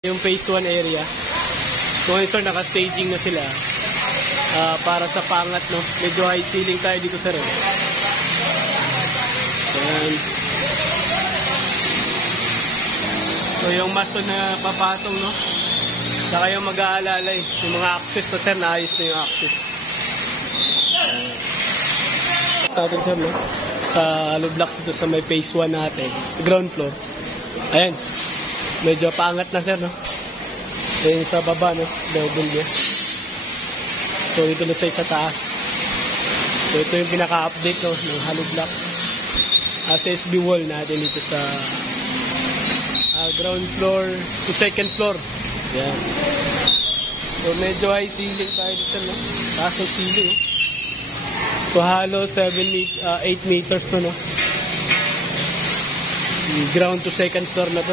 Yung phase 1 area. So ngayon sir, naka-staging na sila para sa pangat, no? Medyo high ceiling tayo dito sir. Ayan. So yung masto na papatong, no? Saka yung mag-aalalay. Yung mga access to sir, naayos na yung access. Natin sir, no? Sa hollow block dito sa may phase 1 natin. Sa ground floor. Ayan. Medyo paangat na sir, no? Then sa baba, no? Double view. So ito na sa taas. So ito yung pinaka-update, no? Ng hollow block. Sa SB wall natin dito sa ground floor to second floor. Yan. So medyo high ceiling tayo dito, no? Taas ng ceiling, no? So halos 8 meters to, no? Ground to second floor na to.